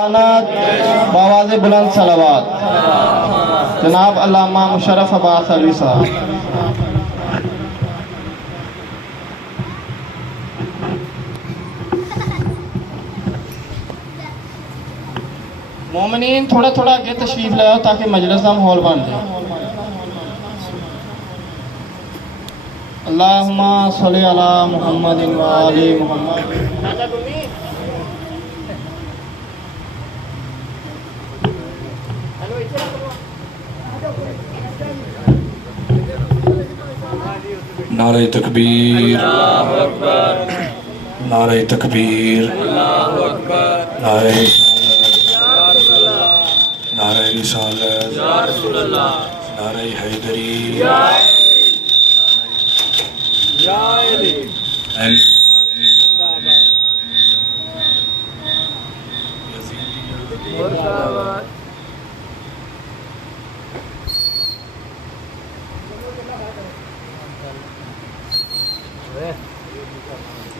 بآواز بلند صلوات جناب علامہ مشرف عباس علوی صاحب۔ مومنین تھوڑا تھوڑا آگے تشریف لے آؤ تاکہ مجلس کا ماحول بن جائے۔ اللہم صلی علی محمد و آل محمد۔ نعرہ تکبیر، نعرہ تکبیر، نعرہ رسالت، نعرہ حیدری،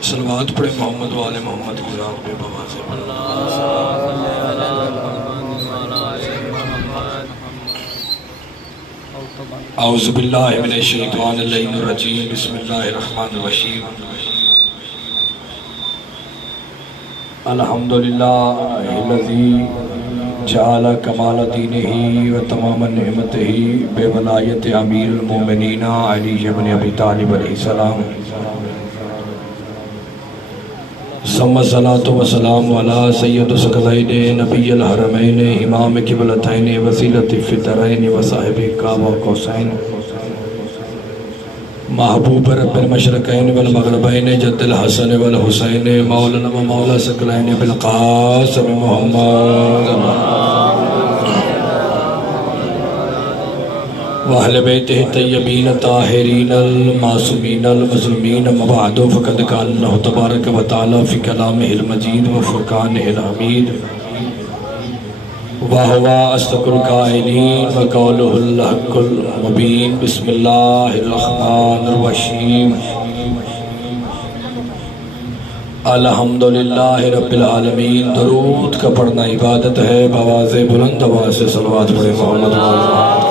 صلوات پڑھے محمد و آل محمد کی ذات پہ بواز اعوذ باللہ من الشیطان اللعین الرجیم بسم اللہ الرحمن الرحیم الحمدللہ الذی جعل کمال دینہ و تمام نعمتہ بے ولایت امیر المومنین علی بن ابی طالب علیہ السلام ثم الصلاة والسلام علی سید ثقلین نبی الحرمین امام قبلتین وسیلۃ فی الدارین وصاحب قاب قوسین محبوب رب المشرقین والمغربین جد الحسن والحسین مولانا و مولا ثقلین بالقاسم محمد وَأَهْلِ بَيْتِهِ الطَّيِّبِينَ الطَّاهِرِينَ الْمَعْصُومِينَ الْمَظْلُومِينَ أَمَّا بَعْدُ فَقَدْ قَالَ اللَّهُ تَبَارَكَ وَتَعَالَى فِي كَلَامِهِ الْمَجِيدِ وَفُرْقَانِهِ الْحَمِيدِ وَهُوَ أَصْدَقُ الْقَائِلِينَ وَقَوْلُهُ الْحَقُّ الْمُبِينُ بسم اللہ الرحمن الرحیم الحمدللہ رب العالمین۔ درود کا پڑھنا عبادت ہے، بآواز بلند آواز سے صلوات پڑھے محمد و آل محمد۔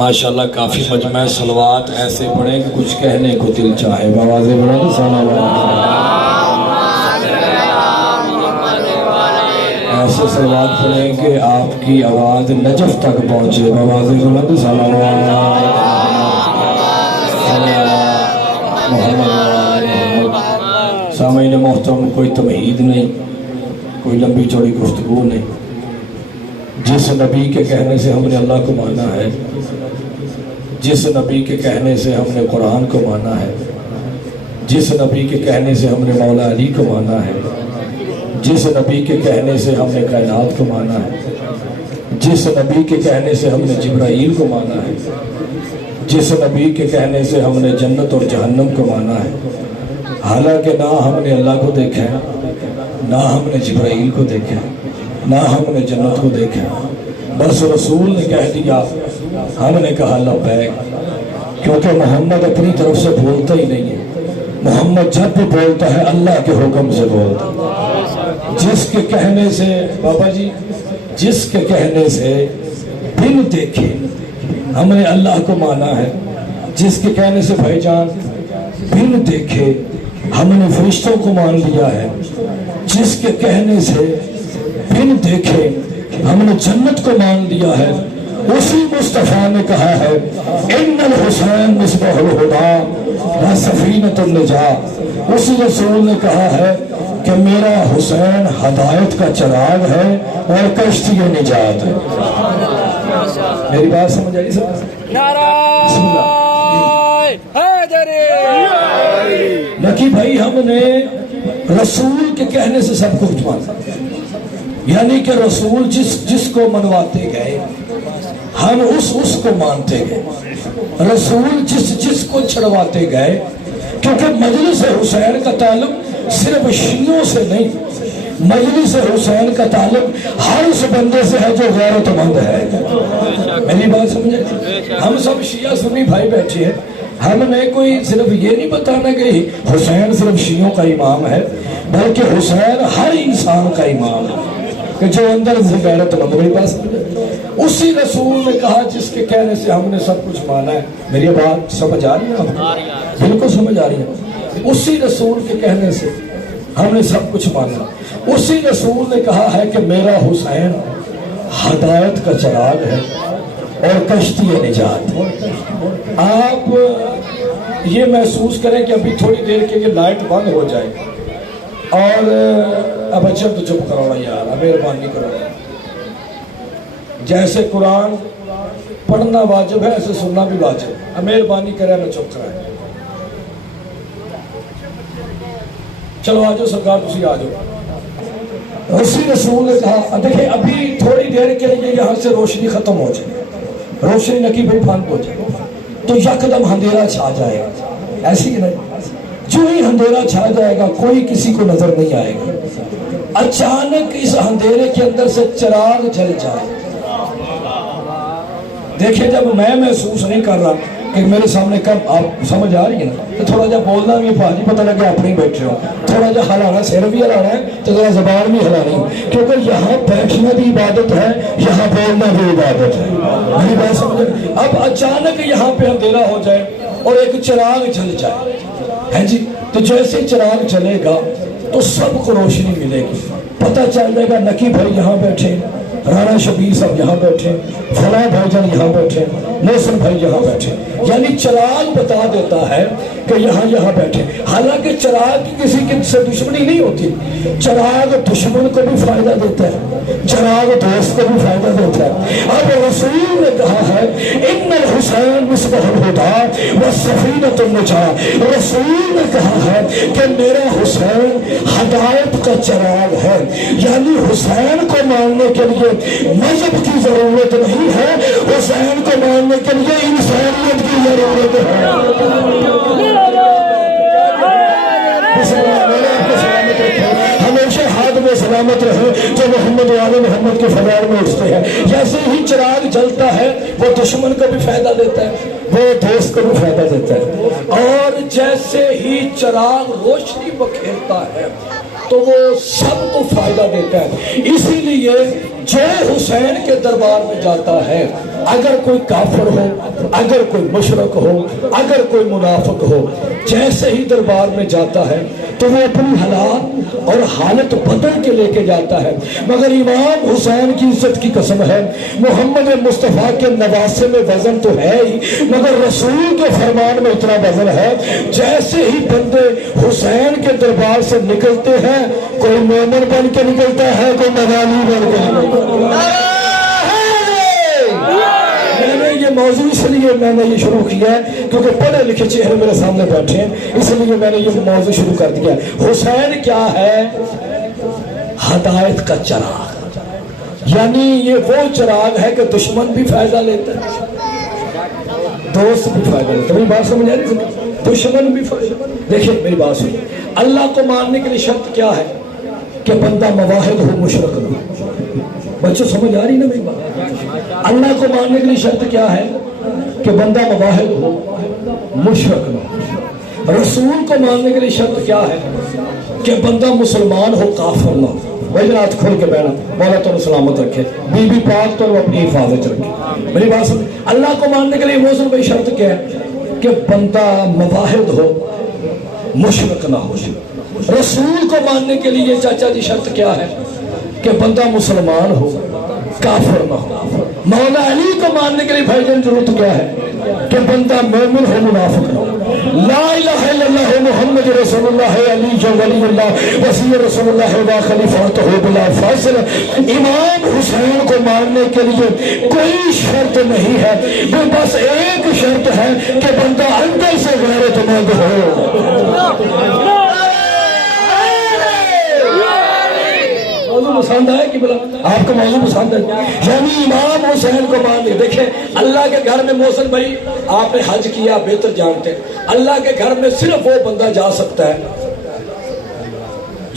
ماشاءاللہ کافی مجمع صلوات ایسے پڑھیں کہ کچھ کہنے کو دل چاہے، بآواز بلند صلوات ایسے صلوات پڑھیں کہ آپ کی آواز نجف تک پہنچے، بآواز بلند صلوات سامعین محترم، کوئی تمہید نہیں، کوئی لمبی چوڑی گفتگو نہیں۔ جس نبی کے کہنے سے ہم نے اللہ کو مانا ہے، جس نبی کے کہنے سے ہم نے قرآن کو مانا ہے، جس نبی کے کہنے سے ہم نے مولا علی کو مانا ہے، جس نبی کے کہنے سے ہم نے کائنات کو مانا ہے، جس نبی کے کہنے سے ہم نے جبرائیل کو مانا ہے، جس نبی کے کہنے سے ہم نے جنت اور جہنم کو مانا ہے، حالانکہ نہ ہم نے اللہ کو دیکھا ہے، نہ ہم نے جبرائیل کو دیکھا ہے، نہ ہم نے جنت کو دیکھا ہے، بس رسول نے کہہ دیا، ہم نے کہا لبیک، کیونکہ محمد اپنی طرف سے بولتا ہی نہیں ہے، محمد جب بھی بولتا ہے اللہ کے حکم سے بولتا ہے۔ جس کے کہنے سے بابا جی، جس کے کہنے سے بن دیکھے ہم نے اللہ کو مانا ہے، جس کے کہنے سے بھائی جان بن دیکھے ہم نے فرشتوں کو مان لیا ہے، جس کے کہنے سے بن دیکھے ہم نے جنت کو مان لیا ہے، اسی مصطفیٰ نے کہا ہے ان الحسین مصباح الہدی و سفینۃ النجاۃ۔ اسی رسول نے کہا ہے کہ میرا حسین ہدایت کا چراغ ہے اور کشتی نجات ہے۔ میری بات سمجھ آئی سب؟ نعرہ حیدری۔ نکی بھائی، ہم نے رسول کے کہنے سے سب کچھ مانا، یعنی کہ رسول جس کو منواتے گئے ہم اس کو مانتے گئے، رسول جس کو چھڑواتے گئے، کیونکہ مجلس حسین کا تعلق صرف شیعوں سے نہیں، مجلس حسین کا تعلق ہر اس بندے سے ہے جو غیرت مند ہے. میری بات سمجھے؟ ہم سب شیعہ سنی بھائی بیٹھے ہیں. ہم نے کوئی صرف یہ نہیں بتانا کہ حسین صرف شیعوں کا امام ہے، بلکہ حسین ہر انسان کا امام ہے کہ جو اندر سے غیرت مند. میری بات سمجھے؟ اسی رسول نے کہا جس کے کہنے سے ہم نے سب کچھ مانا ہے. میری بات سمجھ آ رہی ہے؟ بالکل سمجھ آ رہی ہے. اسی رسول کے کہنے سے ہم نے سب کچھ مانا. اسی رسول نے کہا ہے کہ میرا حسین ہدایت کا چراغ ہے اور کشتی نجات. آپ یہ محسوس کریں کہ ابھی تھوڑی دیر کے لیے لائٹ بند ہو جائے اور اب اچھا تو چپ کرو یار، مہربانی کرو. جیسے قرآن پڑھنا واجب ہے ایسے سننا بھی واجب ہے. مہربانی کرے میں چپ کرائیں. چلو آ جاؤ سرکار، تسی آ جاؤ. اسی رسول نے کہا دیکھیں ابھی تھوڑی دیر کے لیے یہاں سے روشنی ختم ہو جائے، روشنی نکی بھائی بند ہو جائے تو یکدم اندھیرا چھا جائے گا. ایسی ہی نہیں، جو ہی اندھیرا چھا جائے گا کوئی کسی کو نظر نہیں آئے گا. اچانک اس اندھیرے کے اندر سے چراغ جل جائے. دیکھیں جب میں محسوس نہیں کر رہا کہ میرے سامنے کب، آپ سمجھ آ رہی ہے نا، تو تھوڑا جا بولنا بھی پاجی پتہ لگے اپنے بیٹھے ہو، تھوڑا جا ہلانا، سر بھی ہلانا ہے تو ذرا زبان بھی ہلانی، کیونکہ یہاں بیٹھنا بھی عبادت ہے، یہاں بولنا بھی عبادت ہے. میری بات سمجھے؟ اب اچانک یہاں پہ اندھیرا ہو جائے اور ایک چراغ جل جائے ہے جی، تو جیسے چراغ جلے گا تو سب کو روشنی ملے گی. پتہ چل جائے گا نکی بھائی یہاں بیٹھے، رانا شبیر صاحب یہاں بیٹھے، فلاں بھائی جان یہاں بیٹھے، محسن بھائی یہاں بیٹھے. یعنی چراغ بتا دیتا ہے کہ یہاں بیٹھے. حالانکہ چراغ کی کسی سے دشمنی نہیں ہوتی. چراغ دشمن کو بھی فائدہ دیتا ہے، چراغ دوست کو بھی فائدہ دیتا ہے. اب رسول نے کہا ہے ان الحسین مصباح الہدی والسفینۃ النجاۃ. رسول نے کہا ہے کہ میرا حسین ہدایت کا چراغ ہے. یعنی حسین کو ماننے کے لیے مذہب کی ضرورت نہیں ہے، حسین کو ماننے کے لیے انسانیت کی ضرورت ہے. ہمیشہ ہاتھ میں سلامت رہے جو محمد والے محمد کے فضائل میں اٹھتے ہیں. جیسے ہی چراغ جلتا ہے وہ دشمن کو بھی فائدہ دیتا ہے، وہ دوست کو بھی فائدہ دیتا ہے. اور جیسے ہی چراغ روشنی بکھیرتا ہے تو وہ سب کو فائدہ دیتا ہے. اسی لیے جو حسین کے دربار میں جاتا ہے، اگر کوئی کافر ہو، اگر کوئی مشرک ہو، اگر کوئی منافق ہو، جیسے ہی دربار میں جاتا ہے تو وہ اپنی حالات اور حالت بدل کے لے کے جاتا ہے. مگر امام حسین کی عزت کی قسم ہے، محمد مصطفیٰ کے نواسے میں وزن تو ہے ہی، مگر رسول کے فرمان میں اتنا وزن ہے جیسے ہی بندے حسین کے دربار سے نکلتے ہیں کوئی مومن بن کے نکلتا ہے، کوئی مغانی بن کے نکلتا ہے. میں نے یہ موضوع اس لیے میں نے یہ شروع کیا ہے کیونکہ پڑھے لکھے چہرے میرے سامنے بیٹھے ہیں، اس لیے میں نے یہ موضوع شروع کر دیا. حسین کیا ہے؟ ہدایت کا چراغ. یعنی یہ وہ چراغ ہے کہ دشمن بھی فائدہ لیتا ہے، دوست بھی فائدہ لیتا ہے. میری بات سمجھ آ رہی ہے؟ دشمن بھی فائدہ. دیکھیں میری بات سنیں، اللہ کو ماننے کے لیے شرط کیا ہے؟ کہ بندہ مواحد ہو، مشرک نہ ہو. بچوں سمجھ آ رہی نا میری بات؟ اللہ کو ماننے کے لیے شرط کیا ہے؟ کہ بندہ مواحد ہو، مشرک نہ ہو. رسول کو ماننے کے لیے شرط کیا ہے؟ کہ بندہ مسلمان ہو، کافر نہ ہو. بھائی ہاتھ کھول کے بیٹھنا، مولا تو سلامت رکھے، بی بی پاک تو اپنی حفاظت رکھے. میری بات سمجھ. اللہ کو ماننے کے لیے موسم کی شرط کیا ہے؟ کہ بندہ مواحد ہو، مشرک نہ ہو. رسول کو ماننے کے لیے چاچا جی شرط کیا ہے؟ کہ بندہ مسلمان ہو، کافر نہ ہو. مولا علی کو ماننے کے لیے بھائی جان ضرورت کیا ہے؟ کہ بندہ مومن ہو، منافق نہ ہو. لا الہ الا اللہ محمد رسول اللہ علی جو ولی اللہ وسیع رسول اللہ و خلیفۃ ہو بلا فاصل. امام حسین کو ماننے کے لیے کوئی شرط نہیں ہے، بس ایک شرط ہے کہ بندہ اندر سے غیرت مند ہو. موضوع پسند ہے کہ بلا آپ کو موضوع پسند ہے؟ یعنی امام حسین کو مان لے. دیکھیں اللہ کے گھر میں محسن بھائی آپ نے حج کیا، بہتر جانتے ہیں، اللہ کے گھر میں صرف وہ بندہ جا سکتا ہے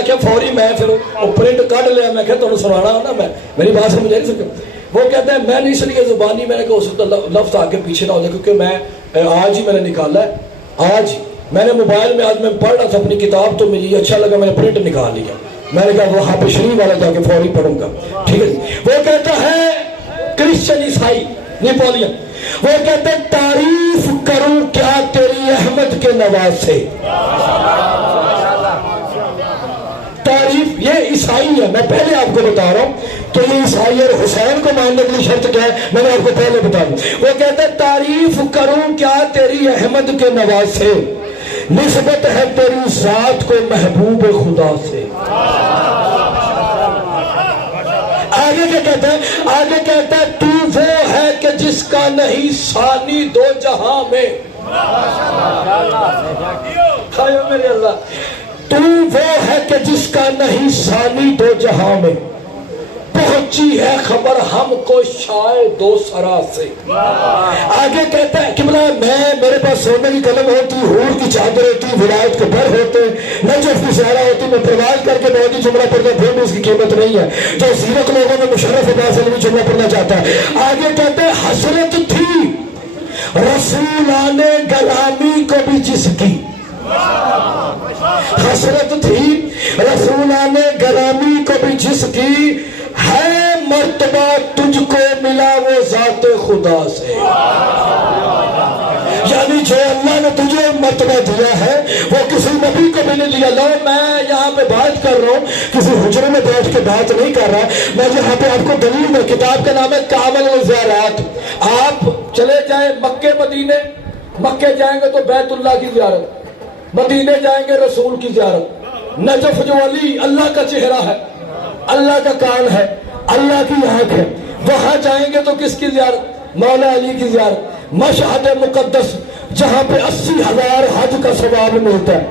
میں کیا فوری میں پھر وہ پرنٹ کٹ لیا میں کہا تمہیں سنانا نا میں میری بات سمجھ نہیں سکتا. وہ کہتے ہیں میں نہیں سنی زبانی میں نے کہا اس لفظ آگے پیچھے نہ ہو جائے کیونکہ میں آج ہی میں نے نکالا ہے. آج میں نے موبائل میں آج میں پڑھ رہا تھا اپنی کتاب تو مجھے اچھا لگا میں نے پرنٹ نکال لیا. میں نے کہا وہ ہاں شریف والا جا کے فوری پڑھوں گا. ٹھیک ہے. وہ کہتا ہے کرسچن عیسائی نیپولین وہ کہتے ہیں تعریف کروں کیا تیری احمد کے نواز سے. تعریف یہ عیسائی ہے. میں پہلے آپ کو بتا رہا ہوں کہ یہ عیسائی اور حسین کو ماننے کے لیے شرط کیا ہے میں نے آپ کو پہلے بتا دوں. وہ کہتے ہیں تعریف کروں کیا تیری احمد کے نواز سے نسبت ہے تیری ذات کو محبوب خدا سے. آگے کیا کہتا ہے؟ آگے کہتا ہے تو وہ ہے کہ جس کا نہیں ثانی دو جہاں میں. خیو میرے اللہ تو وہ ہے کہ جس کا نہیں ثانی دو جہاں میں پہنچی ہے خبر ہم کو شاید دو سرا سے. آگے کہتا ہے کہ بلا میں میرے پاس سونے کی قلم ہوتی حور کی چادر ہوتی ولایت کے بر ہوتے نجف کی سہرا ہوتی میں پرواز کر کے بہت ہی جملہ پڑھتا پھر بھی اس کی قیمت نہیں ہے جو سیرت لوگوں میں مشرف عباس علمی جملہ پڑھنا چاہتا ہے. آگے کہتے ہیں حسرت تھی رسولان غلامی کو بھی جس کی حسرت تھی رسولان غلامی کو بھی جس کی ہے مرتبہ تجھ کو ملا وہ ذات خدا سے. یعنی جو اللہ نے تجھے مرتبہ دیا ہے وہ کسی نبی کو بھی نہیں دیا. لو میں یہاں پہ بات کر رہا ہوں کسی حجرے میں بیٹھ کے بات نہیں کر رہا. میں یہاں پہ آپ کو دلیل میں کتاب کا نام ہے کامل الزیارات. آپ چلے جائیں مکے مدینے مکے جائیں گے تو بیت اللہ کی زیارت مدینے جائیں گے رسول کی زیارت. نجف جو علی اللہ کا چہرہ ہے اللہ کا کان ہے اللہ کی آنکھ ہے وہاں جائیں گے تو کس کی زیارت مولا علی کی زیارت. مشہد مقدس جہاں پہ 80,000 حج کا ثواب ملتا ہے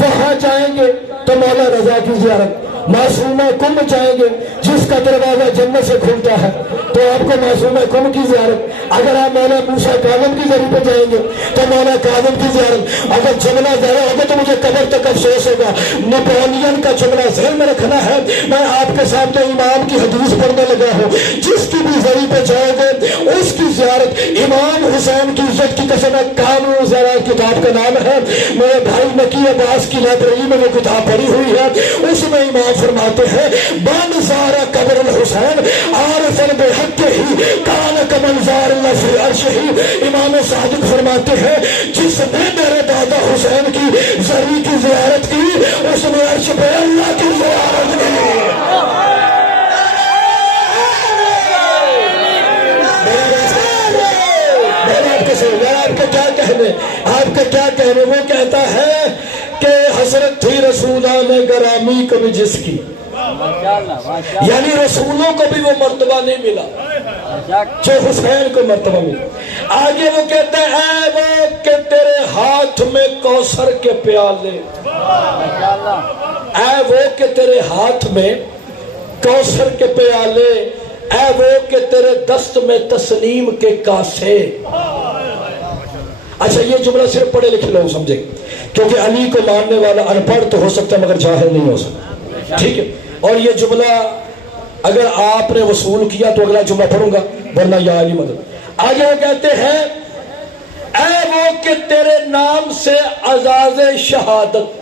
وہاں جائیں گے تو مولا رضا کی زیارت. معصومہ کم جائیں گے جس کا دروازہ جنت سے کھلتا ہے تو آپ کو معصومہ کم کی زیارت. اگر آپ مولا موسیٰ کاظم کی ذریعے پہ جائیں گے تو مولا کاظم کی زیارت. اگر جملہ ذرا ہوگا تو مجھے قبر تک افسوس ہوگا. نیپولین کا جملہ ذہن میں رکھنا ہے. میں آپ کے سامنے امام کی حدیث پڑھنے لگا ہوں جس کی بھی ذریعے پہ جاؤ گے اس کی زیارت. امام حسین کی عزت کی قسم ہے کامل زیارت کتاب کا نام ہے. میرے بھائی نکی عباس کی لائبریری میں وہ کتاب پڑھی ہوئی ہے. اس میں امام فرماتے ہیں بان زارا قبر الحسین عارفن بحق ہی کان کمنزار اللہ فی عرش ہی. امام صادق فرماتے ہیں جس نے میرے دادا حسین کی ذریعے کی زیارت کی اس نے عرش پہ اللہ کی زیارت کی. آپ کا کیا کہنے وہ کہتا ہے کہ حسرت تھی رسولان گرامی کو بھی جس کی یعنی رسولوں کو بھی وہ مرتبہ نہیں ملا جو حسین کو مرتبہ ملا. آگے وہ کہتا ہے اے وہ کہ تیرے ہاتھ میں کوثر کے پیالے اے وہ کہ تیرے ہاتھ میں کوثر کے پیالے اے وہ کہ تیرے دست میں تسلیم کے کاسے. اچھا یہ جملہ صرف پڑھے لکھے لوگ سمجھے کیونکہ علی کو ماننے والا ان پڑھ تو ہو سکتا ہے مگر جاہل نہیں ہو سکتا. ٹھیک ہے. اور یہ جملہ اگر آپ نے وصول کیا تو اگلا جملہ پڑھوں گا ورنہ یا علی مدد. آگے وہ کہتے ہیں اے وہ کہ تیرے نام سے عزاز شہادت.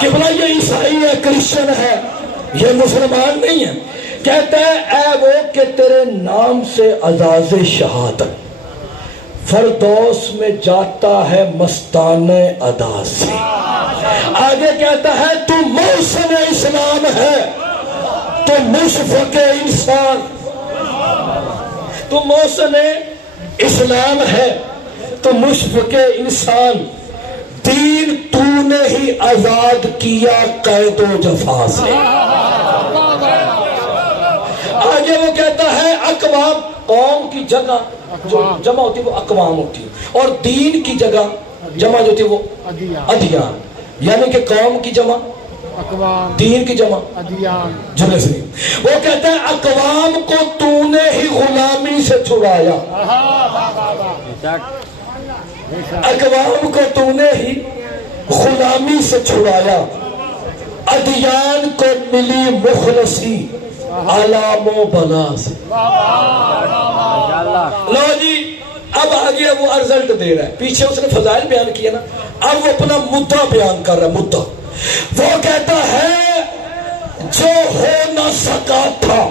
قبلہ یہ عیسائی ہے کرسچن ہے یہ مسلمان نہیں ہے. کہتا ہے اے وہ کہ تیرے نام سے عزاز شہادت فردوس میں جاتا ہے مستان ادا سے. آگے کہتا ہے تو محسن اسلام ہے تو مشفق انسان تو محسن اسلام ہے تو مشفق انسان دین تو نے ہی آزاد کیا قید و جفا سے. آگے وہ کہتا ہے اقوام قوم کی جگہ جو جمع ہوتی ہے وہ اقوام ہوتی ہے اور دین کی جگہ جمع جو ہوتی ہے وہ ادیان یعنی کہ قوم کی جمع اقوام دین کی جمع ادیان جملے سے. وہ کہتا ہے اقوام کو تو نے ہی غلامی سے چھڑایا اقوام کو تو نے ہی غلامی سے چھڑایا، ادیان کو ملی مخلصی علام و بلا سے۔ لو جی اب آگے وہ رزلٹ دے رہا ہے، پیچھے اس نے فضائل بیان کیا نا، اب وہ اپنا مدعا بیان کر رہا ہے۔ مدعا وہ کہتا ہے جو ہو نہ سکا تھا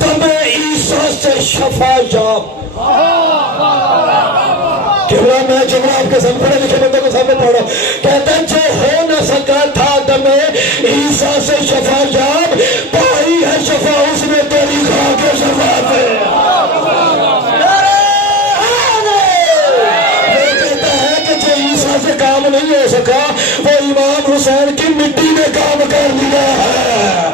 دم عیسیٰ سے شفا یاب۔ کیونکہ میں جملہ آپ کے سامنے پڑھے لکھے بندوں کو سامنے پڑھا، کہتا ہے جو ہو نہ سکا تھا دم عیسیٰ سے شفا یاب، پائی ہے شفا اس نے تیری خاک شفا پہ۔ سے کام نہیں ہو سکا، وہ امام حسین کی مٹی نے کام کر لیا ہے۔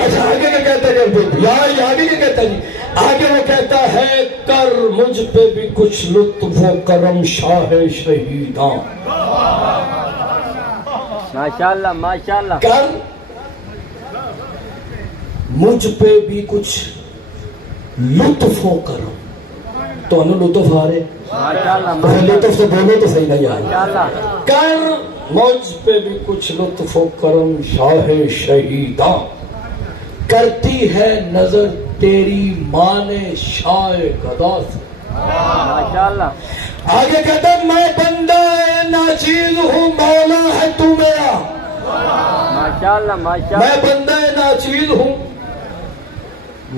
اچھا آگے کیا کہتا ہے یار، آگے کیا کہتا ہے جی؟ آگے وہ کہتا ہے کر مجھ پہ بھی کچھ لطف و کرم شاہ شہیداں۔ ماشاءاللہ ماشاءاللہ۔ کر مجھ پہ بھی کچھ لطف و کرم، تو انہوں لطف آ رہے ماشاءاللہ لطف تو بولو تو صحیح نہیں آ رہے۔ ماشاءاللہ۔ کر مجھ پہ بھی کچھ لطف و کرم شاہ شہیداں، کرتی ہے نظر تیری مان شاہ گدا سے۔ ماشاءاللہ۔ آگے کہتا ہے میں بندہ ناچیز ہوں مولا ہے تو میرا۔ ماشاءاللہ ماشاءاللہ۔ میں بندہ ناچیز ہوں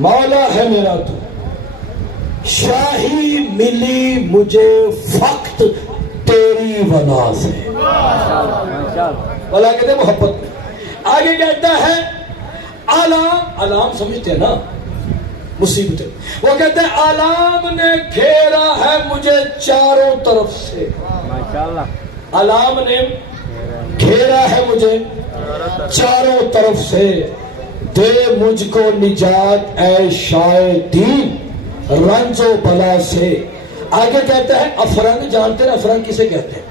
مولا ہے میرا تو، شاہی ملی مجھے فقط تیری ولا سے۔ ماشاءاللہ ماشاءاللہ۔ بلا کہتے ہیں محبت میں۔ آگے کہتا ہے علام، علام سمجھتے ہیں نا مصیبتیں، وہ کہتے ہیں علام نے گھیرا ہے مجھے چاروں طرف سے۔ ماشاءاللہ۔ علام نے گھیرا ہے مجھے چاروں طرف سے، دے مجھ کو نجات اے شاہ دین رنج و بلا سے۔ آگے کہتا ہے افرنگ، جانتے ہیں افرنگ کسے کہتے ہیں؟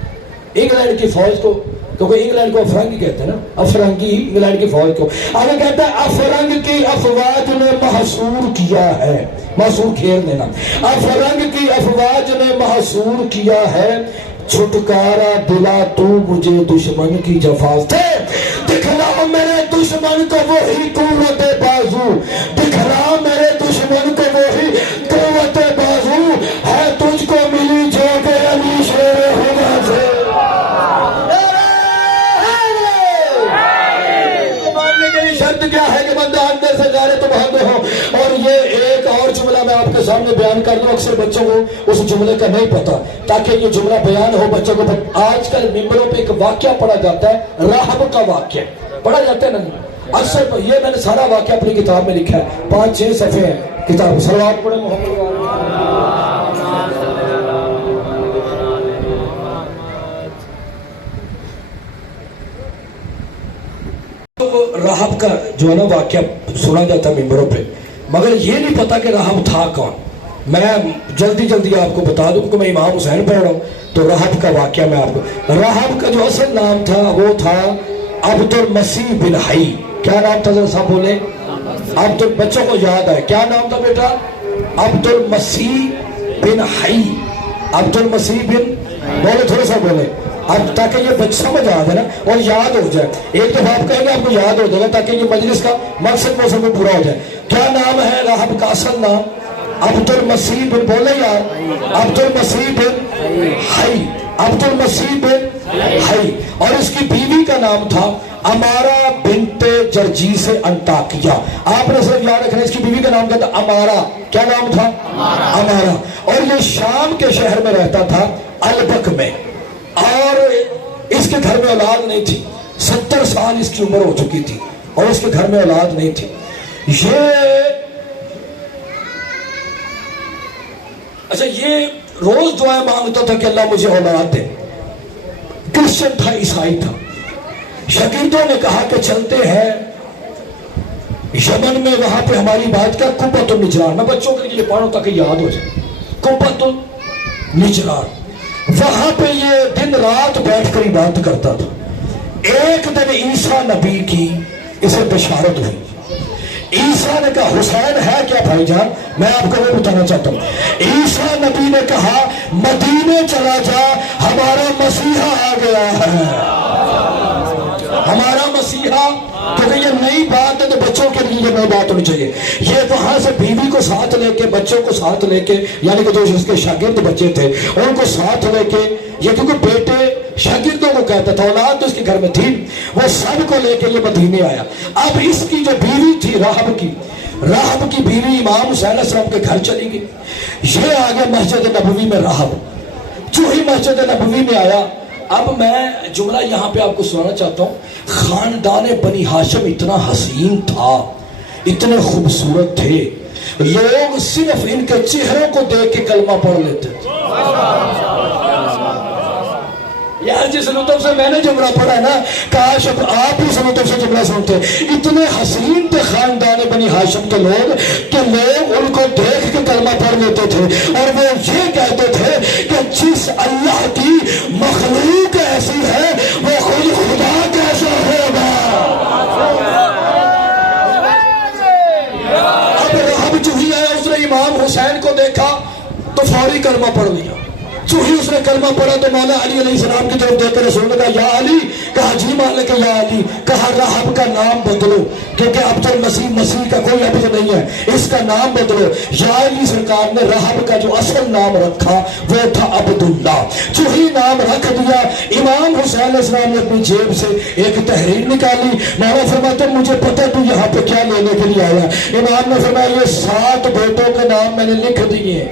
انگلینڈ کی فوج کو، کیونکہ انگلینڈ کو افرنگی کہتے ہیں نا، افرنگی انگلینڈ کی فوج کو۔ آگے کہتا ہے افرنگ کی افواج نے محصور کیا ہے، محصور گھیر دینا، افرنگ کی افواج نے محصور کیا ہے، چھٹکارا دلا تو مجھے دشمن کی جفا سے۔ دکھلا میرے دشمن کو وہی قوت بازو، دکھلا میرے دشمن کو وہی قوت بازو، ہے تجھ کو ملی جو کہ علی شیر خدا سے۔ شرط کیا ہے کہ بندہ اندر سے گارے تو بہانے ہو۔ اور یہ ایک اور جملہ میں آپ کے سامنے بیان کر دوں، اکثر بچوں کو اس جملے کا نہیں پتا، تاکہ یہ جملہ بیان ہو بچوں کو۔ آج کل ممبروں پہ ایک واقعہ پڑھا جاتا ہے، راہب کا واقعہ پڑھا جاتا ہے نا، اکثر یہ میں نے سارا واقعہ اپنی کتاب میں لکھا ہے، 5-6 صفحے ہیں کتاب۔ صلوات پڑھیں محمد۔ راہب کا جو ہے نا واقعہ سنا جاتا ہے ممبروں پہ، مگر یہ نہیں پتا کہ راہب تھا کون۔ میں جلدی جلدی آپ کو بتا دوں، کیونکہ میں امام حسین پڑھ رہا ہوں، تو راہب کا واقعہ میں آپ کو، راہب کا جو اصل نام تھا وہ تھا عبد المسیح بن حی۔ کیا نام تھا ذرا صاحب بولے؟ بچوں کو یاد ہے کیا نام تھا بیٹا؟ عبد المسیح بن حی، عبد المسیح بن، بولے تھوڑا سا بولے اب تاکہ یہ بچ سمجھ آ جائے نا اور یاد ہو جائے۔ ایک دفعہ آپ کہیں گے آپ کو یاد ہو جائے گا، تاکہ یہ مجلس کا مقصد موسم میں پورا ہو جائے۔ کیا نام ہے راہب کا اصل نام؟ عبد المسیح بن، بولے یار، عبد المسیح بن حی، عبد المسیح بن حی۔ اور اس کی بیوی کا نام تھا امارہ بنت جرجیس انطاکیہ۔ آپ نے صرف یاد رکھنا اس کی بیوی کا نام کیا تھا؟ امارہ۔ کیا نام تھا؟ امارہ۔ اور یہ شام کے شہر میں رہتا تھا، البک میں، اور اس کے گھر میں اولاد نہیں تھی، 70 سال اس کی عمر ہو چکی تھی اور اس کے گھر میں اولاد نہیں تھی۔ یہ روز دعائیں مانگتا تھا کہ اللہ مجھے اولاد دے۔ کرسچن تھا، عیسائی تھا۔ شاگردوں نے کہا کہ چلتے ہیں یمن میں، وہاں پہ ہماری بات کا قبۃ النجران، میں بچوں کے لیے پڑھوں تاکہ یاد ہو جائے، قبۃ نجران، وہاں پہ یہ دن رات بیٹھ کر عبادت کرتا تھا۔ ایک دن عیسیٰ نبی کی اسے بشارت ہوئی۔ عیسیٰ نے کہا حسین ہے کیا بھائی جان؟ میں آپ کو وہ بتانا چاہتا ہوں۔ عیسیٰ نبی نے کہا مدینے چلا جا، ہمارا مسیحا آ گیا ہے، ہمارا مسیحا۔ کیونکہ یہ نئی بات ہے تو بچوں کے لیے یہ نئی بات ہونی چاہیے۔ یہ وہاں سے بیوی کو ساتھ لے کے، بچوں کو ساتھ لے کے، یعنی کہ جو اس کے شاگرد بچے تھے ان کو ساتھ لے کے، یہ کیونکہ بیٹے شاگردوں کو کہتا تھا، اولاد تو اس کے گھر میں تھی، وہ سب کو لے کے یہ مدینے آیا۔ اب اس کی جو بیوی تھی راہب کی بیوی امام حسین علیہ السلام کے گھر چلی گئی۔ یہ آگے مسجد نبوی میں راہب، جو ہی مسجد نبوی میں آیا، اب میں جملہ یہاں پہ آپ کو سنانا چاہتا ہوں۔ خاندان بنی ہاشم اتنا حسین تھا، اتنے خوبصورت تھے، لوگ صرف ان کے چہروں کو دیکھ کے کلمہ پڑھ لیتے تھے۔ یار جس لطف سے میں نے جملہ پڑھا ہے نا، کاش آپ اس لطف سے جملہ سنتے۔ اتنے حسین تھے خاندان بنی ہاشم کے لوگ کہ لوگ ان کو دیکھ کے کلمہ پڑھ لیتے تھے، اور وہ یہ کہتے تھے کہ جس اللہ کی مخلوق ایسی ہے وہ خود خدا کیسا ہوگا۔ اب رہب جو ہی آیا، اس نے امام حسین کو دیکھا تو فوری کلمہ پڑھ لیا۔ جو ہی اس نے کلمہ پڑھا تو مولا علی علیہ السلام کی طرف دیکھ کر رسول نے کہا یا علی، کہا جی مالک یا علی، کہا راہب کا نام بدلو، کیونکہ اب تو مسیح کا کوئی عبد نہیں ہے، اس کا نام بدلو۔ یا علی سرکار نے راہب کا جو اصل نام رکھا وہ تھا عبداللہ۔ جو ہی نام رکھ دیا، امام حسین علیہ السلام نے اپنی جیب سے ایک تحریر نکالی۔ مولا فرماتے مجھے پتہ تو یہاں پہ کیا لینے کے لیے آیا۔ امام نے فرمایا یہ 7 بیٹوں کے نام میں نے لکھ دیے،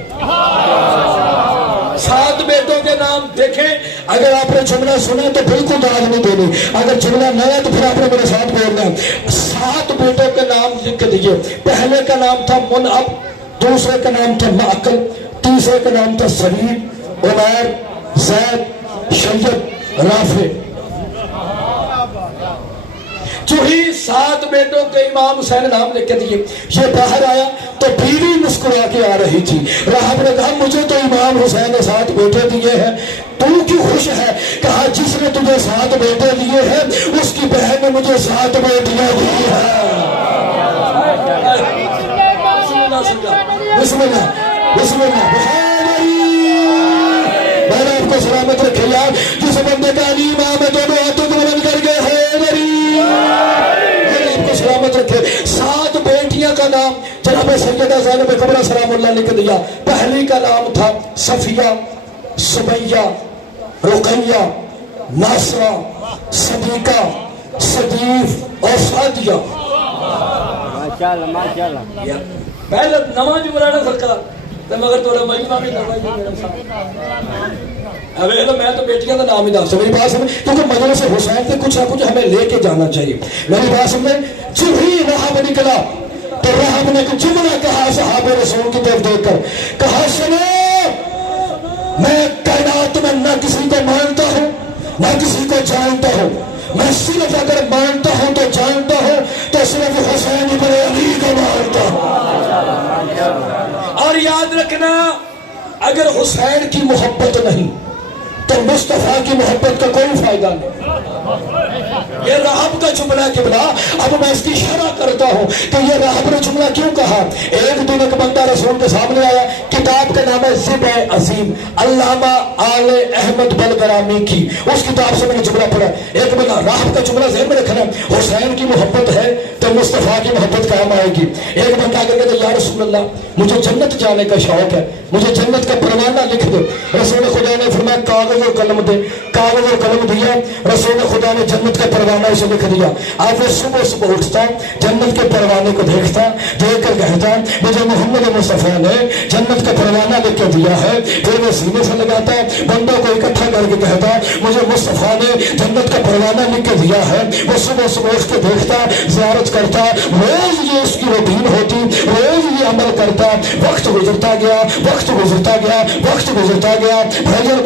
7 بیٹوں کے نام۔ دیکھیں اگر آپ نے جملہ سنا تو بالکل داد نہیں دینی، اگر جملہ نیا تو پھر آپ نے میرے ساتھ بولنا ہے۔ 7 بیٹوں کے نام لکھ دیے۔ پہلے کا نام تھا منعب، دوسرے کا نام تھا معقل، تیسرے کا نام تھا سعید، عمیر، زید، شیب، رافع۔ جو ہی 7 بیٹوں کے امام حسین نام لکھ کے دیے، یہ باہر آیا تو بیوی مسکرا کے آ رہی تھی۔ راہب نے کہا مجھے تو امام حسین نے 7 بیٹے دیے ہیں، تو کیوں خوش ہے؟ کہا جس نے تجھے 7 بیٹے دیے ہیں اس کی بہن نے مجھے 7 بیٹیاں دی ہیں۔ بسم اللہ بسم اللہ میں نے آپ کو سلامت رکھے یار، جس بندے کا علی امام ہے دونوں ہاتھوں کو بلند کر کے سلامت رکھے۔ 7 بیٹیاں کا نام جناب سیدہ زینب کبریٰ سلام اللہ لکھ دیا۔ پہلی کا نام تھا صفیہ، سمیہ، رقیہ، ناصرہ، صدیقہ، صدیف اور سعدیہ۔ ماشاءاللہ ماشاءاللہ۔ پہلے نماز جو برانا سرکار تو مگر توڑا مجمع میں نماز جو میرا ساتھ اب میں تو بیٹیاں کا نام ہی داخل میری بات سمجھ، کیونکہ مجلس حسین سے کچھ نہ کچھ ہمیں لے کے جانا چاہیے۔ میری بات سمجھے، جو ہی راہب نکلا تو راہب نے کچھ جملہ کہا صحابہ رسول کی طرف دیکھ کر، کہا سنو میں کائنات میں نہ کسی کو مانتا ہوں نہ کسی کو جانتا ہوں، میں صرف اگر مانتا ہوں تو جانتا ہوں تو صرف حسین ابن علی کو مانتا ہوں۔ اور یاد رکھنا اگر حسین کی محبت نہیں تو مصطفیٰ کی محبت کا کوئی فائدہ نہیں۔ یہ راہب کا جملہ قبلہ، اب میں اس کی شرح کرتا ہوں کہ یہ راہب نے جملہ کیوں کہا۔ ایک دن ایک بندہ رسول کے سامنے آیا، کتاب کا نام ہے ذبح عظیم، علامہ آل احمد بلغرامی کی، اس کتاب سے میں نے جملہ پڑھا۔ ایک بندہ راہب کا جملہ ذہن میں رکھنا، حسین کی محبت ہے تو مصطفیٰ کی محبت کام آئے گی۔ ایک بندہ آ کر کہتا یا رسول اللہ مجھے جنت جانے کا شوق ہے، مجھے جنت کا پروانہ لکھ دو۔ رسول خدا نے فرمایا کاغذ اور قلم دے، کاغذ اور قلم دیا، رسول خدا نے جنت کا پروانہ اسے لکھ دیا۔ اب وہ صبح صبح اٹھتا، جنت کے پروانے کو دیکھتا، دیکھ کر کہتا مجھے محمد مصطفیٰ نے جنت کا پروانہ لکھ کے دیا ہے۔ پھر وہ سینے سے لگاتا، بندوں کو اکٹھا کر کے کہتا مجھے مصطفیٰ نے جنت کا پروانہ لکھ کے دیا ہے۔ وہ صبح صبح اٹھ کے دیکھتا، زیارت کرتا، روز یہ اس کی روٹین ہوتی، روز یہ عمل کرتا۔ وقت گزرتا گیا، وقت گزرتا گیا، وقت گزرتا گیا،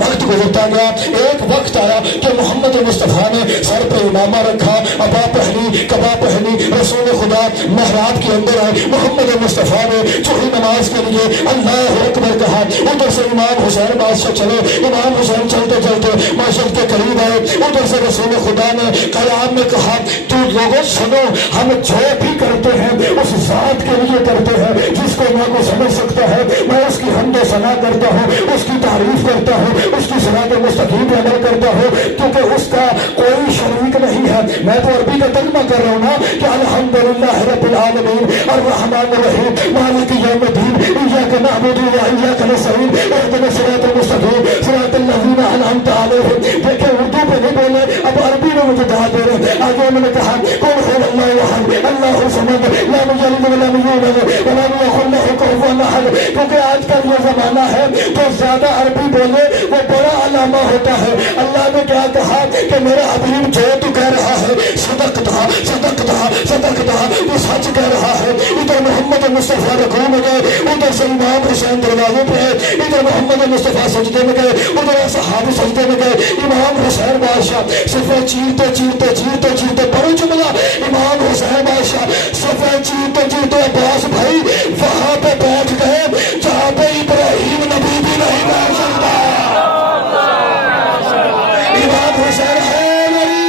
وقت گزرتا گیا۔ ایک وقت آیا کہ محمد مصطفیٰ نے سر پہ امامہ رکھا، ابا پہنی، کبا پہنی، رسول خدا محراب کے اندر آئے۔ محمد مصطفیٰ نے جو ہی نماز کے لیے اللہ اکبر کہا، ادھر سے امام حسین بادشاہ چلے، امام حسین چلتے چلتے مسجد کے قریب آئے، ادھر سے رسول خدا نے قیام میں کہا تو لوگوں سنو، ہم جو بھی کرتے ہیں اس ذات کے لیے کرتے ہیں جس کو نہ کوئی سمجھ سکتا ہے، میں اس کی حمد و ثنا کرتا ہوں، اس کی تعریف کرتا ہوں، اس کی صراط مستقیم پہ عمل کرتا ہوں، کیونکہ اس کا کوئی شریک نہیں ہے۔ میں تو عربی کا ترجمہ کر رہا ہوں نا کہ الحمدللہ رب العالمین الرحمن الرحیم مالک یوم الدین ایاک نعبد و ایاک نستعین اہدنا الصراط المستقیم صراط الذین انعمت علیہم۔ دیکھیں اردو پہ نہیں بولے، اب عربی میں مجھے دعا دے رہے ہیں۔ آگے انہوں نے کہا قل هو اللہ احد اللہ الصمد لم یلد ولم یولد ولم یکن له کفوا احد۔ کیونکہ آج کل یہ زمانہ ہے تو زیادہ عربی بولے وہ بڑا علامہ ہوتا ہے۔ اللہ نے کیا کہا کہ میرا حبیب جو تو کہہ رہا ہے صدقتا صدقتا صدقتا، وہ سچ کہہ رہا ہے۔ ادھر محمد مصطفیٰ رکوع میں گئے، ادھر سے امام حسین دروازے پہ ہے، ادھر محمد مصطفیٰ سجدے میں گئے، ادھر صحابی سجدے میں گئے۔ امام حسین بادشاہ صفحہ چیرتے چیرتے چیرتے چیرتے بڑا جملہ، امام حسین بادشاہ صفحہ چیرتے چیرتے عباس بھائی وہاں پہ بیٹھ گئے جہاں پہ ابراہیم نبی بھی نہیں بیٹھ سکتا۔ امام حسین ہے نہیں،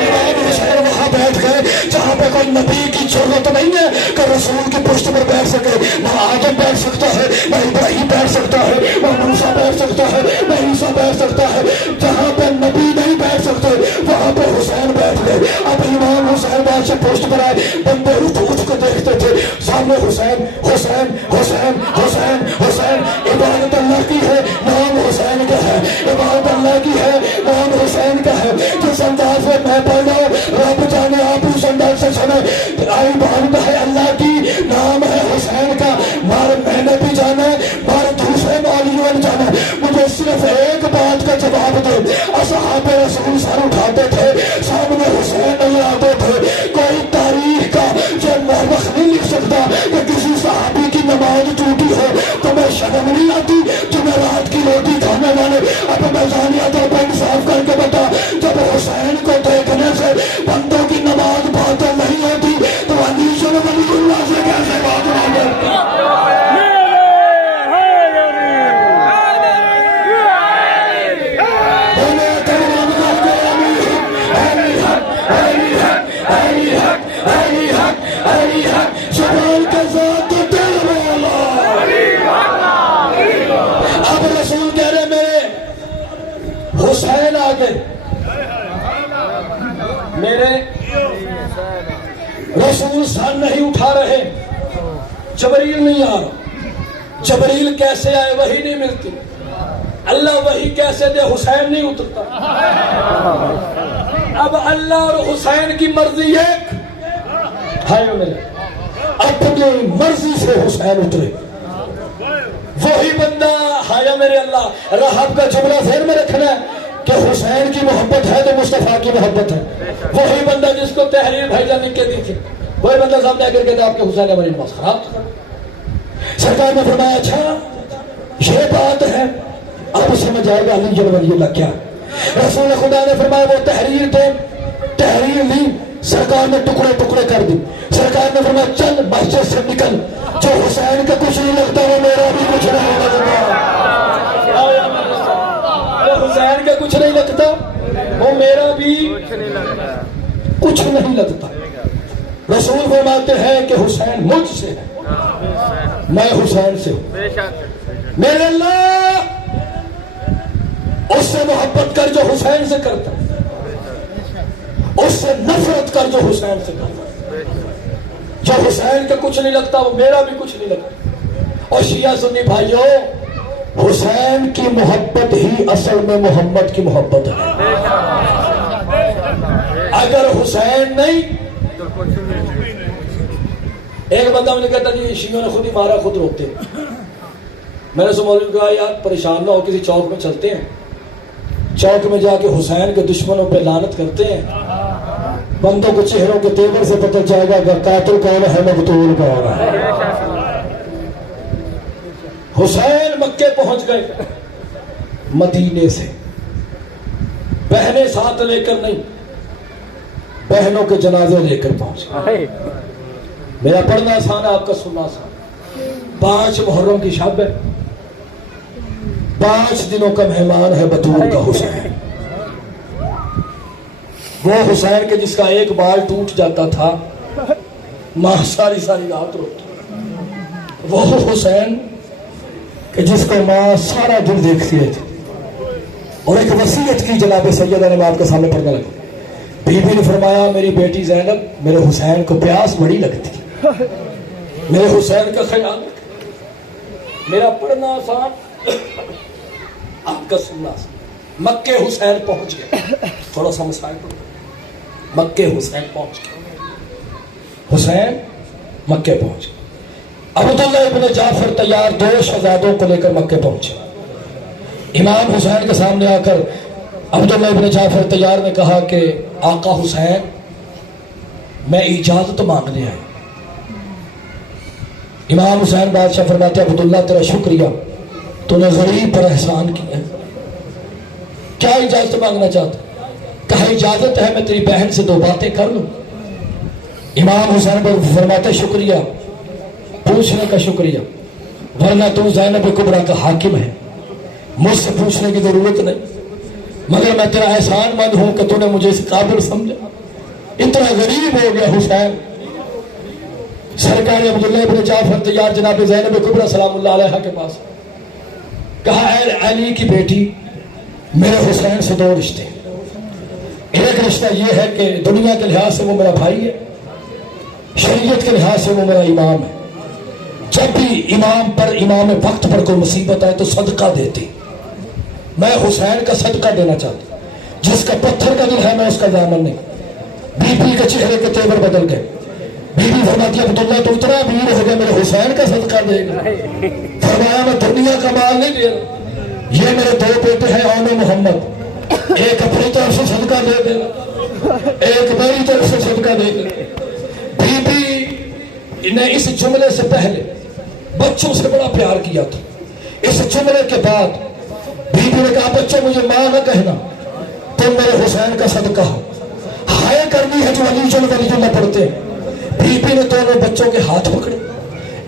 امام حسین وہاں بیٹھ گئے جہاں پہ کوئی نبی کی ضرورت نہیں ہے کہ رسول کی پشت پر بیٹھ سکے۔ نہ آدم بیٹھ سکتا ہے، نہ ابراہیم بیٹھ سکتا ہے، نہ موسیٰ بیٹھ سکتا ہے، نہ عیسیٰ بیٹھ سکتا ہے۔ جہاں پہ نبی نہیں بیٹھ سکتے وہاں پہ حسین بیٹھ گئے۔ اب امام حسین بادشاہ پوسٹ پر آئے، بندے اٹھ اٹھ کے دیکھتے تھے سامنے حسین حسین حسین حسین حسین۔ عبادت اللہ کی ہے، نام حسین کا ہے، عبادت اللہ کی ہے، نام حسین کا ہے۔ جس انداز میں میں پڑھ رہا ہوں رب جانے آپ اس انداز سے سنے، عبادت ہے اللہ کی، نام ہے حسین کا۔ مار میں نے بھی جانا ہے، مار دوسرے مولویوں نے جانا ہے، مجھے صرف ایک بات کا جواب دے۔ اصحاب رسول سر اٹھاتے تھے، سامنے حسین نہیں آتے تھے۔ کوئی تاریخ کا جو مورخ نہیں لکھ سکتا کہ کسی صحابی کی نماز ٹوٹی ہو تو میں شرم نہیں آتی جمعرات کی روٹی کھانے والے۔ اب میزانیہ طور پر انصاف کر کے بتا، جب حسین کو دیکھنے سے بندوں کی نماز باتیں نہیں ہوتی تو علی ولی اللہ سے کیسے بات ہوگی؟ اب رسول کہہ رہے میرے حسین آ گئے، میرے رسول سر نہیں اٹھا رہے، جبریل نہیں آ رہا۔ جبریل کیسے آئے؟ وہی نہیں ملتی، اللہ وہی کیسے دے؟ حسین نہیں اترتا۔ اب اللہ اور حسین کی مرضی ایک ہے، اپنی مرضی سے حسین اترے۔ وہی بندہ ہایا میرے اللہ، رہب کا جملہ ذہن میں رکھنا ہے کہ حسین کی محبت ہے تو مصطفیٰ کی محبت ہے۔ وہی بندہ جس کو تحریر بھائی جان لکھ کے دی تھی، وہی بندہ سامنے آ کر کے آپ کے حسین ہماری نماز خراب تھا۔ سرکار نے فرمایا اچھا یہ بات ہے، اب سمجھ آئے گا علی ولی اللہ کیا۔ رسول خدا نے فرمایا وہ تحریر دے، تحریر لی، سرکار نے ٹکڑے ٹکڑے کر دی۔ سرکار نے فرمایا چل مسجد سے نکل، جو حسین کا کچھ نہیں لگتا وہ میرا بھی کچھ نہیں لگتا، جو حسین کا کچھ نہیں لگتا وہ میرا بھی کچھ نہیں لگتا۔ رسول فرماتے ہیں کہ حسین مجھ سے ہے، میں حسین سے ہوں۔ میرے اللہ اس سے محبت کر جو حسین سے کرتا، اس سے نفرت کر جو حسین سے کرتا۔ جو حسین کا کچھ نہیں لگتا وہ میرا بھی کچھ نہیں لگتا۔ اور شیعہ سنی بھائیوں، حسین کی محبت ہی اصل میں محمد کی محبت ہے۔ اگر حسین نہیں، ایک بندہ مجھے کہتا جی شیعوں نے خود ہی مارا خود روتے۔ میں نے سے مولوی کہا یار پریشان نہ ہو، کسی چوک میں چلتے ہیں، چوک میں جا کے حسین کے دشمنوں پہ لعنت کرتے ہیں، بندوں کو چہروں کے تیور سے پتہ چلے گا کہ قاتل کون ہے، مقتول کون ہے۔ حسین مکے پہنچ گئے مدینے سے، بہنیں ساتھ لے کر نہیں، بہنوں کے جنازے لے کر پہنچ گئے۔ میرا پڑھنا آسان ہے، آپ کا سننا آسان۔ 5 محرم کی شب ہے، 5 دنوں کا مہمان ہے بطور کا حسین، وہ حسین کے جس کا ایک بال ٹوٹ جاتا تھا ماں ساری رات روتی، وہ حسین کہ جس کو ماں سارا دن دیکھتی ہے، اور ایک وصیت کی جناب سیدہ نے میں آپ کے سامنے پڑھنے لگا۔ بی بی نے فرمایا میری بیٹی زینب میرے حسین کو پیاس بڑی لگتی، میرے حسین کا خیال رکھ، میرا پڑھنا آسان آپ کا سننا آسان۔ مکے حسین پہنچ گئے، تھوڑا سا مسائل پڑھو، مکے حسین پہنچ گئے، حسین مکے پہنچ گئے۔ عبداللہ ابن جعفر تیار 2 شہزادوں کو لے کر مکے پہنچے، امام حسین کے سامنے آ کر عبداللہ ابن جعفر تیار نے کہا کہ آقا حسین میں اجازت مانگنے آیا۔ امام حسین بادشاہ فرماتے عبداللہ تیرا شکریہ، تو نے غریب پر احسان کیا، کیا اجازت مانگنا چاہتا؟ کہا اجازت ہے میں تیری بہن سے 2 باتیں کر لوں۔ امام حسین پر فرماتے شکریہ، پوچھنے کا شکریہ، ورنہ تو زینب کبریٰ کا حاکم ہے، مجھ سے پوچھنے کی ضرورت نہیں، مگر میں تیرا احسان مند ہوں کہ تو نے مجھے اس قابل سمجھا، اتنا غریب ہو گیا حسین۔ سرکار عبداللہ ابن جعفر تیار جناب زینب کبریٰ سلام اللہ علیہ کے پاس کہا اے علی کی بیٹی میرے حسین سے 2 رشتے، ایک رشتہ یہ ہے کہ دنیا کے لحاظ سے وہ میرا بھائی ہے، شریعت کے لحاظ سے وہ میرا امام ہے، جب بھی امام وقت پر کوئی مصیبت آئے تو صدقہ دیتی، میں حسین کا صدقہ دینا چاہتا، جس کا پتھر کا دل ہے میں اس کا دامن نہیں۔ بی بی کے چہرے کے تیور بدل گئے، بی بی فرماتی عبداللہ تو اتنا امیر ہو گیا میرے حسین کا صدقہ دے گا؟ فرمایا میں دنیا کا مال نہیں دے رہا، یہ میرے 2 بیٹے ہیں اون محمد، ایک اپنی طرف سے صدقہ دے دے گا، ایک میری طرف سے صدقہ دے گا۔ بی بی نے اس جملے سے پہلے بچوں سے بڑا پیار کیا تھا، اس جملے کے بعد بی بی نے کہا بچوں مجھے ماں نہ کہنا، تم میرے حسین کا صدقہ ہو، ہائے کرنی ہے جو علی جل ولی اللہ پڑھتے ہیں۔ بی بی نے دونوں بچوں کے ہاتھ پکڑے،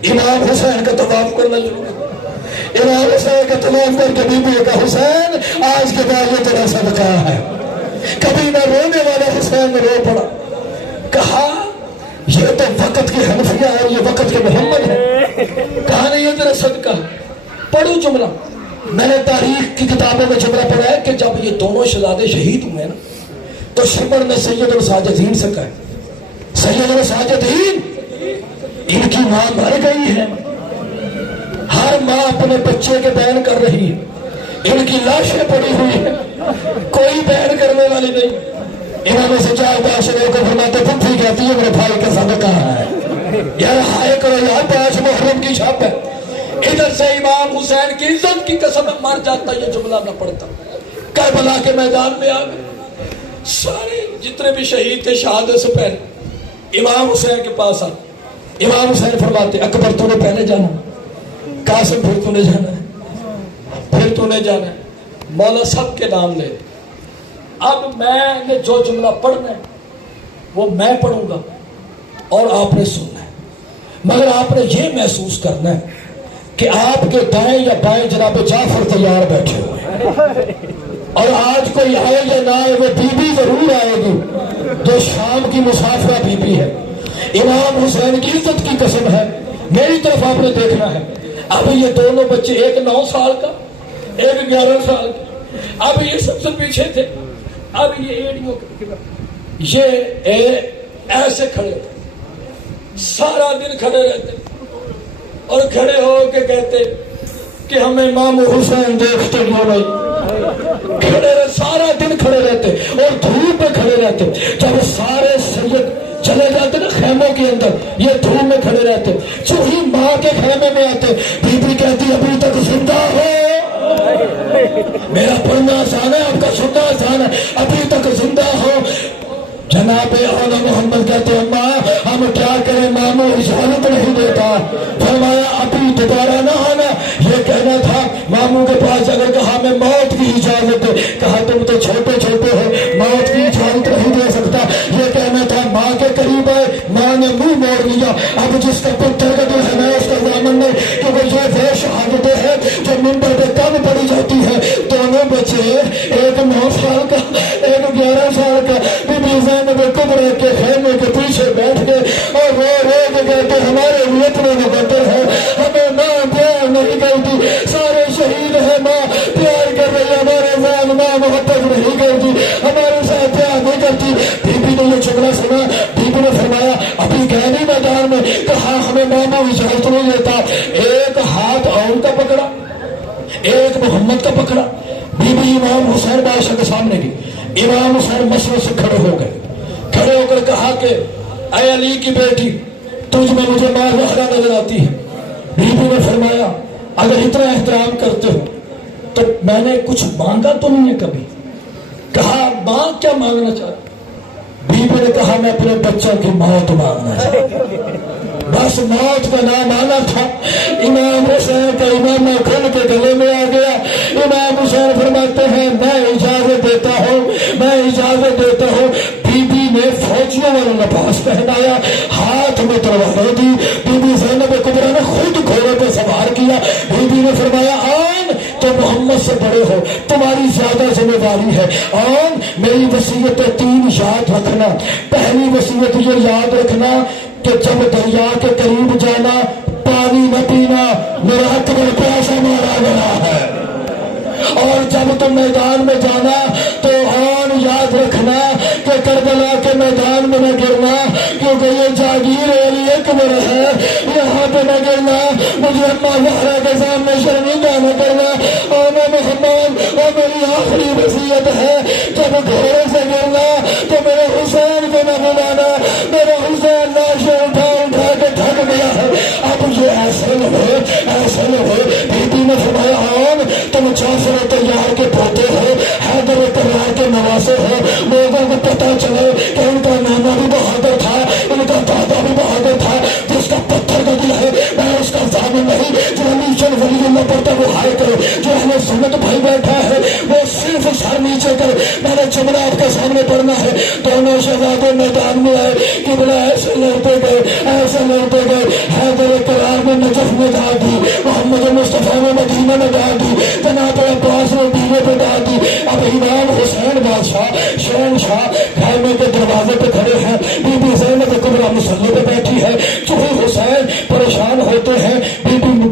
امام حسین کا طواف کرنا شروع کیا، امام حسین کا طواف کر کے بی بی نے کہا حسین آج کے بعد یہ تیرا صدقہ ہے۔ کبھی نہ رونے والا حسین نے رو پڑا، کہا یہ تو وقت کے حنفیہ ہے اور یہ وقت کے محمد ہے، کہا نہیں یہ تیرا صدقہ ہے۔ پڑھو جملہ، میں نے تاریخ کی کتابوں میں جملہ پڑھا ہے کہ جب یہ دونوں شہزادے شہید ہوئے نا تو شمر نے سید الساجدین سے کہا سید الساجدین ان کی ماں مر گئی ہے، ہر ماں اپنے بچے کے بیان کر رہی ہے، ان کی لاشیں پڑی ہوئی ہیں، کوئی بیان کرنے والی نہیں۔ امام سجاد بادشاہ کو فرماتے پھپھی کہتی ہے میرے بھائی کا صدقہ ہے، یار ہائے کرو یار 5 محرم کی شب ہے۔ ادھر سے امام حسین کی عزت کی قسم مر جاتا یہ جملہ نہ پڑھتا، کربلا کے میدان میں آ گئے، سارے جتنے بھی شہید تھے شہادت سے پہلے امام حسین کے پاس آئے۔ امام حسین فرماتے اکبر تو نے پہلے جانا، قاسم پھر تو نے جانا ہے، پھر تو نے جانا ہے، مولا سب کے نام لے۔ اب میں نے جو جملہ پڑھنا ہے وہ میں پڑھوں گا اور آپ نے سننا ہے، مگر آپ نے یہ محسوس کرنا ہے کہ آپ کے دائیں یا بائیں جناب جعفر تیار بیٹھے ہوئے ہیں، اور آج کوئی آئے یا نہ آئے وہ بی بی ضرور آئے گی، جو شام کی مسافرہ بی بی ہے۔ امام حسین کی عزت کی قسم ہے میری طرف آپ نے دیکھنا ہے۔ اب یہ دونوں بچے، ایک 9 سال کا ایک 11 سال کا، اب یہ سب سے پیچھے تھے، اب یہ ایڑیوں یہ ایسے کھڑے تھے، سارا دن کھڑے رہتے اور کھڑے ہو کے کہتے کہ ہمیں امام حسین دیکھتے ہو نہیں، کھڑے رہتے سارا دن کھڑے رہتے اور دھوپ میں کھڑے رہتے۔ جب سارے سید چلے جاتے نا خیموں کے اندر، یہ دھوپ میں کھڑے رہتے، جو ہی ماں کے خیمے میں آتے بی بی کہتی ابھی تک زندہ ہو، میرا پڑھنا آسان ہے آپ کا سننا آسان ہے، ابھی تک زندہ ہو۔ جناب اولا محمد کہتے ہیں ماں ہم کیا کریں، ماموں اجازت نہیں دیتا، فرمایا ابھی دوبارہ نہ آنا، یہ کہنا تھا ماموں کے پاس اگر کہا میں موت کی اجازت دے، کہا تم تو چھوٹے چھوٹے ہو موت کی اجازت نہیں دے سکتا، یہ کہنا تھا ماں کے قریب آئے، ماں نے منہ موڑ لیا، اب جس کا پتھر کا دل ہے میں اس کا ضامن نہیں کہ محمد کا پکڑا. بی بی امام حسین بادشاہ کے سامنے گئی. امام حسین مسجد سے کھڑے ہو گئے. کھڑے ہو کر کہا کہ اے علی کی بیٹی تجھ میں مجھے ماں زہرا نظر آتی ہے. بی بی نے فرمایا اگر اتنا احترام کرتے ہو تو میں نے کچھ مانگا تو نہیں ہے کبھی. کہا مانگ کیا مانگنا چاہتا. بی بی نے کہا میں اپنے بچوں کی موت مانگنا چاہتا. بس موت کا نام آنا تھا. امام حسین کا امامہ کھل کے گلے میں آ گیا. امام حسین فرماتے ہیں میں اجازت دیتا ہوں. بی بی نے فوجیوں والا لباس پہنایا, ہاتھ میں تلواریں دی. بی بی زینب کبریٰ نے خود گھوڑے پہ سوار کیا. بی بی نے فرمایا آن تو محمد سے بڑے ہو, تمہاری زیادہ ذمہ داری ہے. آن میری وصیت 3 یاد رکھنا. پہلی وصیت یہ یاد رکھنا کہ جب دریا کے قریب جانا پانی نہ پینا, میرا اکبر پیاسا مارا گیا ہے. اور جب تم میدان میں جانا تو آن یاد رکھنا کہ کربلا کے میدان میں نہ گرنا, کیونکہ یہ جاگیر علی اکبر ہے, یہاں پہ نہ گرنا. مجھے اما زہرا کے سامنے شرمندہ نہ کرنا. اور محمد اور میری آخری وصیت ہے جب گھوڑے سے گرنا تو میرے حسین کو نہ بلانا. میرا حسین لاش اٹھا کے ڈھک گیا ہے. اب یہ ایسے نہ ہو. بی بی نے فرمایا آن تم جعفر طیار کے پوتے ہو, حیدر طیار کے نواسے ہو. لوگوں کو پتہ چلے کہ ان کا نانا بھی بہادر تھا, ان کا دادا بھی بہادر تھا. جس کا پتھر کا دل ہے میں اس کا ضامن نہیں. جو نیچے ولی اللہ پڑھتا وہ ہائے کرے. جو اہل سنت بھائی بیٹھا ہے وہ صرف سر نیچے کرے. میں نے جملہ آپ کے سامنے پڑھنا ہے. دونوں شہزادے میدان میں آئے کہ بلا ایسے لڑتے گئے. حیدر طیار نے نجف میں ڈال دی, محمد مصطفیٰ نے مدینہ میں ڈال دی, جناب عباس نے دینے پہ ڈال دی. اب امام حسین بادشاہ شہنشاہ خیمے کے دروازے پہ کھڑے ہیں. بی بی زینب کبریٰ مصلی پہ بیٹھی ہے. چونکہ حسین پریشان ہوتے ہیں بی بی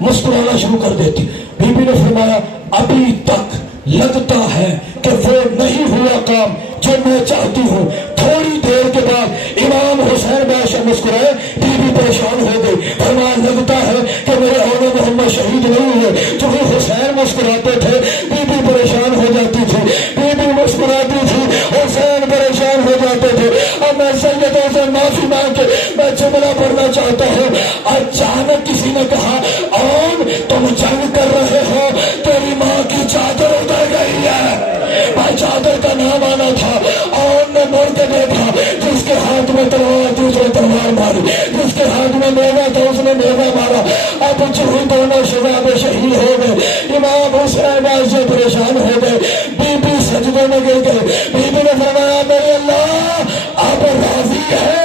مسکرانا شروع کر دیتی. بی بی نے فرمایا ابھی تک لگتا ہے کہ وہ نہیں ہوا کام جو میں چاہتی ہوں. تھوڑی دیر کے بعد امام حسین بادشاہ مسکرائے. بی بی پریشان ہو گئی. فرمایا لگتا ہے کہ میرے اول محمد شہید نہیں ہوئے. چونکہ حسین مسکراتے تھے بی بی پریشان ہو جاتی تھی. بی بی مسکراتی تھی حسین پریشان ہو جاتے تھے. اب میں سیدوں سے معافی مانگ کے میں جملہ پڑھنا چاہتا ہوں. اچانک کسی نے کہا آن تم جنگ کر رہے ہو, تیری ماں کی چادر اتر گئی ہے. میں چادر کا نام آنا تھا. آن نے مڑ کے دیکھا, جس کے ہاتھ میں تلوار تھی اس نے تلوار ماری, جس کے ہاتھ میں میوہ تھا اس نے میوہ مارا. اب چوہی دونوں شہزادے شہید ہو گئے. امام حسین سے پریشان ہو گئے. بی بی سجدے میں گر گئے. بی بی نے فرمایا میرے اللہ اب راضی ہے,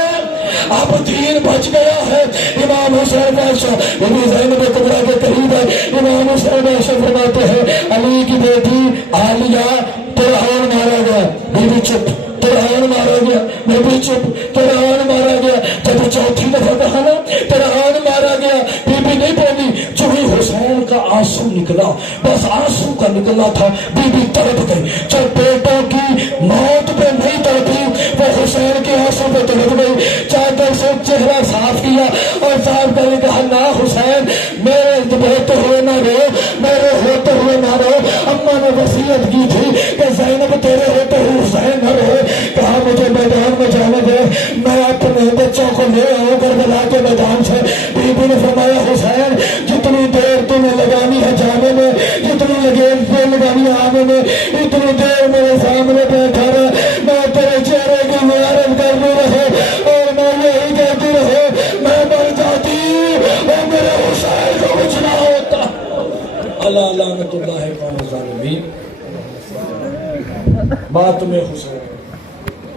اب دین بچ گیا ہے. امام حسین بادشاہ بی بی زینب کبریٰ کے قریب ہے. امام حسین بادشاہ فرماتے ہیں علی کی بیٹی عالیہ فرعون مارا گیا. بی بی چپ. فرعون مارا گیا. بی بی چپ. فرعون مارا گیا. جب چوتھی دفعہ کہا نا فرعون مارا گیا, بی بی نہیں بولی. جو ہی حسین کا آنسو نکلا, بس آنسو کا نکلا تھا, بی بی تڑپ گئی. جب بیٹوں کی موت پہ نہیں تڑپی وہ حسین کے آنسو پہ تڑپ گئی. چادر سے چہرہ صاف کیا اور صاحب نے کہا نہ حسین میرے ہوتے ہوئے نہ رو, میرے ہوتے ہوئے نہ رو. اماں نے وصیت کی تھی کہ زینب تیرے ہوتے ہوئے حسین نہ رو. کہا مجھے میدان میں جانے دے, میں اپنے بچوں کو لے آؤں کربلا کے میدان سے. بی بی نے فرمایا حسین جتنی دیر تمہیں لگانی ہے جانے میں, جتنی دیر لگانی ہے آنے میں, اتنی دیر میرے سامنے بیٹھا رہا. میں تیرے چہرے کی زیارت کرتی رہے اور میں یہی کہتی رہے میں مر جاتی اور میرے حسین کو کچھ نہ ہوتا. اللہ لعنت اللہ علی الظالمین. بات میں حسین